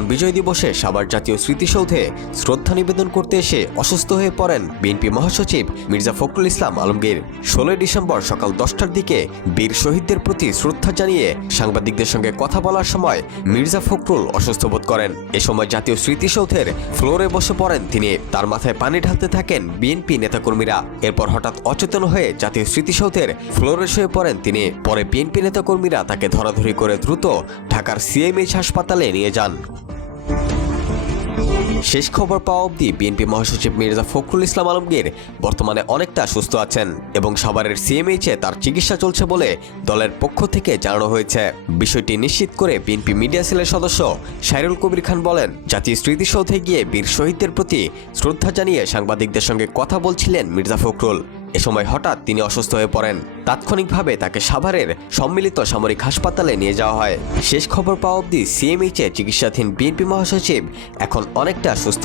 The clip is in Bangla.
মহান বিজয় দিবসে সাভার জাতীয় স্মৃতিসৌধে শ্রদ্ধা নিবেদন করতে এসে অসুস্থ হয়ে পড়েন বিএনপি মহাসচিব মির্জা ফখরুল ইসলাম আলমগীর। ষোলোই ডিসেম্বর সকাল দশটার দিকে বীর শহীদদের প্রতি শ্রদ্ধা জানিয়ে সাংবাদিকদের সঙ্গে কথা বলার সময় মির্জা ফখরুল অসুস্থ বোধ করেন। এ সময় জাতীয় স্মৃতিসৌধের ফ্লোরে বসে পড়েন তিনি। তার মাথায় পানি ঢালতে থাকেন বিএনপি নেতাকর্মীরা। এরপর হঠাৎ অচেতন হয়ে জাতীয় স্মৃতিসৌধের ফ্লোরে শুয়ে পড়েন তিনি। পরে বিএনপি নেতাকর্মীরা তাকে ধরাধরি করে দ্রুত ঢাকার সিএমএইচ হাসপাতালে নিয়ে যান। শেষ খবর পাওয়া অবধি বিএনপি মহাসচিব মির্জা ফখরুল ইসলাম আলমগীর বর্তমানে অনেকটা সুস্থ আছেন এবং সাভারের সিএমএইচে তার চিকিৎসা চলছে বলে দলের পক্ষ থেকে জানানো হয়েছে। বিষয়টি নিশ্চিত করে বিএনপি মিডিয়া সেলের সদস্য শাইরুল কবির খান বলেন, জাতীয় স্মৃতিসৌধে গিয়ে বীর শহীদদের প্রতি শ্রদ্ধা জানিয়ে সাংবাদিকদের সঙ্গে কথা বলছিলেন মির্জা ফখরুল। এ সময় হঠাৎ তিনি অসুস্থ হয়ে পড়েন। তাৎক্ষণিকভাবে তাকে সাভারের সম্মিলিত সামরিক হাসপাতালে নিয়ে যাওয়া হয়। শেষ খবর পাওয়া অবধি সিএমএইচে চিকিৎসাধীন বিএনপি মহাসচিব এখন অনেকটা সুস্থ।